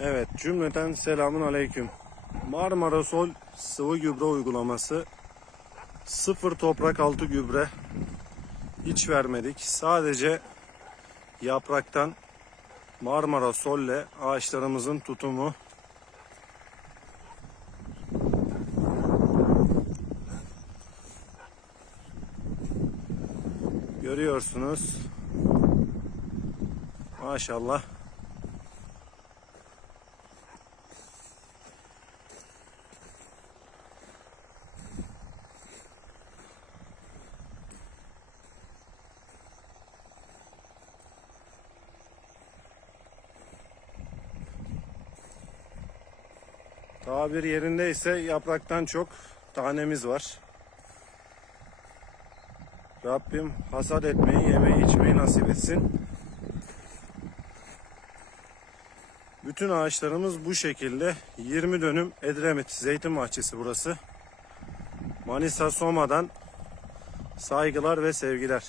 Evet cümleten selamun aleyküm. Marmara Sol sıvı gübre uygulaması. Sıfır toprak altı gübre. Hiç vermedik. Sadece yapraktan Marmara Sol'le ağaçlarımızın tutumu görüyorsunuz. Maşallah. Tabir yerindeyse yapraktan çok tanemiz var. Rabbim hasat etmeyi, yemeyi, içmeyi nasip etsin. Bütün ağaçlarımız bu şekilde. 20 dönüm Edremit zeytin bahçesi burası. Manisa Soma'dan saygılar ve sevgiler.